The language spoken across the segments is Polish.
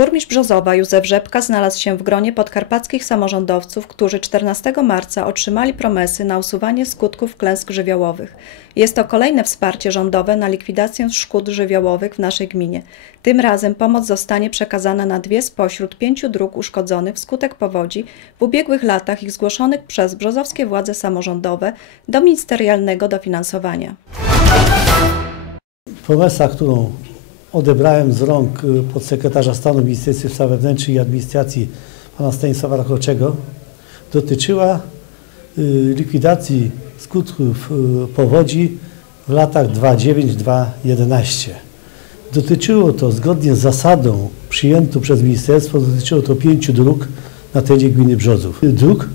Burmistrz Brzozowa Józef Rzepka znalazł się w gronie podkarpackich samorządowców, którzy 14 marca otrzymali promesy na usuwanie skutków klęsk żywiołowych. Jest to kolejne wsparcie rządowe na likwidację szkód żywiołowych w naszej gminie. Tym razem pomoc zostanie przekazana na dwie spośród pięciu dróg uszkodzonych wskutek powodzi w ubiegłych latach i zgłoszonych przez brzozowskie władze samorządowe do ministerialnego dofinansowania. Promesa, którą odebrałem z rąk y, podsekretarza stanu w Ministerstwie Spraw Wewnętrznych i Administracji pana Stanisława Rakoczego, dotyczyła y, likwidacji skutków y, powodzi w latach 2009-2011. Dotyczyło to, zgodnie z zasadą przyjętą przez ministerstwo, dotyczyło to pięciu dróg na terenie gminy Brzozów. Dróg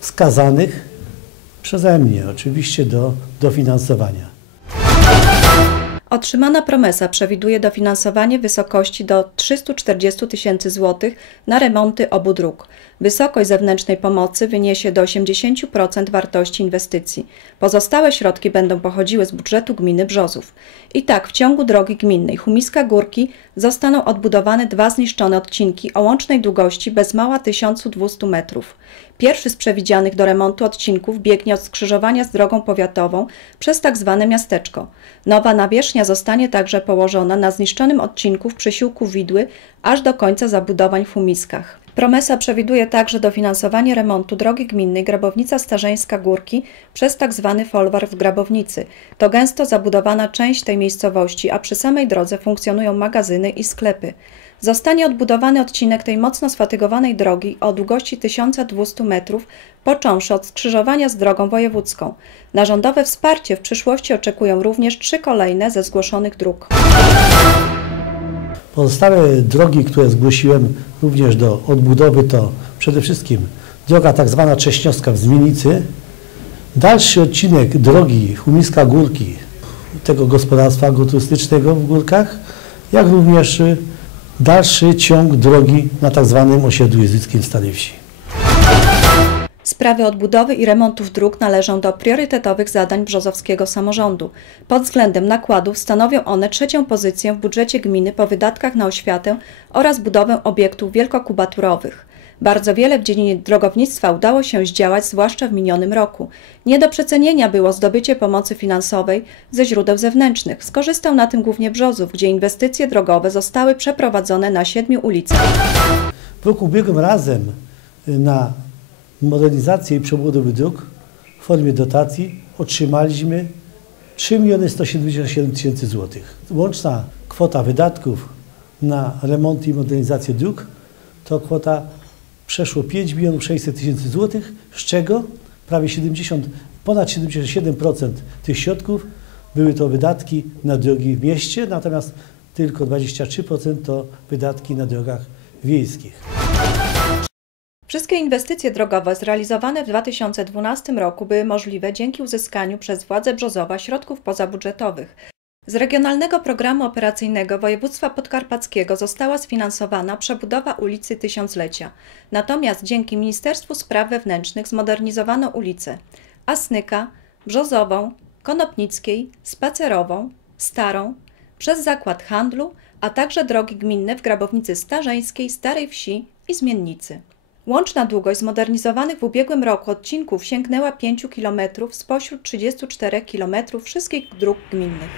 wskazanych przeze mnie oczywiście do dofinansowania. Otrzymana promesa przewiduje dofinansowanie wysokości do 340 tysięcy złotych na remonty obu dróg. Wysokość zewnętrznej pomocy wyniesie do 80% wartości inwestycji. Pozostałe środki będą pochodziły z budżetu gminy Brzozów. I tak w ciągu drogi gminnej Humiska Górki zostaną odbudowane dwa zniszczone odcinki o łącznej długości bez mała 1200 metrów. Pierwszy z przewidzianych do remontu odcinków biegnie od skrzyżowania z drogą powiatową przez tak zwane miasteczko. Nowa nawierzchnia zostanie także położona na zniszczonym odcinku w przysiłku Widły aż do końca zabudowań w Humiskach. Promesa przewiduje także dofinansowanie remontu drogi gminnej Grabownica Starzeńska Górki przez tzw. Tak folwar w Grabownicy. To gęsto zabudowana część tej miejscowości, a przy samej drodze funkcjonują magazyny i sklepy. Zostanie odbudowany odcinek tej mocno sfatygowanej drogi o długości 1200 metrów, począwszy od skrzyżowania z drogą wojewódzką. Na rządowe wsparcie w przyszłości oczekują również trzy kolejne ze zgłoszonych dróg. Pozostałe drogi, które zgłosiłem również do odbudowy to przede wszystkim droga tak zwana Cześniowska w Zmienicy, dalszy odcinek drogi Humiska Górki, tego gospodarstwa agroturystycznego w Górkach, jak również dalszy ciąg drogi na tak zwanym osiedlu jezyckim Starej Wsi. Sprawy odbudowy i remontów dróg należą do priorytetowych zadań brzozowskiego samorządu. Pod względem nakładów stanowią one trzecią pozycję w budżecie gminy po wydatkach na oświatę oraz budowę obiektów wielkokubaturowych. Bardzo wiele w dziedzinie drogownictwa udało się zdziałać, zwłaszcza w minionym roku. Nie do przecenienia było zdobycie pomocy finansowej ze źródeł zewnętrznych. Skorzystał na tym głównie Brzozów, gdzie inwestycje drogowe zostały przeprowadzone na siedmiu ulicach. W roku ubiegłym razem na modernizację i przebudowę dróg w formie dotacji otrzymaliśmy 3 177 tysięcy złotych. Łączna kwota wydatków na remont i modernizację dróg to kwota przeszło 5 milionów 600 tysięcy złotych, z czego prawie 70, ponad 77% tych środków były to wydatki na drogi w mieście, natomiast tylko 23% to wydatki na drogach wiejskich. Wszystkie inwestycje drogowe zrealizowane w 2012 roku były możliwe dzięki uzyskaniu przez władze Brzozowa środków pozabudżetowych. Z Regionalnego Programu Operacyjnego Województwa Podkarpackiego została sfinansowana przebudowa ulicy Tysiąclecia. Natomiast dzięki Ministerstwu Spraw Wewnętrznych zmodernizowano ulice Asnyka, Brzozową, Konopnickiej, Spacerową, Starą, przez Zakład Handlu, a także drogi gminne w Grabownicy Starzeńskiej, Starej Wsi i Zmiennicy. Łączna długość zmodernizowanych w ubiegłym roku odcinków sięgnęła 5 km spośród 34 km wszystkich dróg gminnych.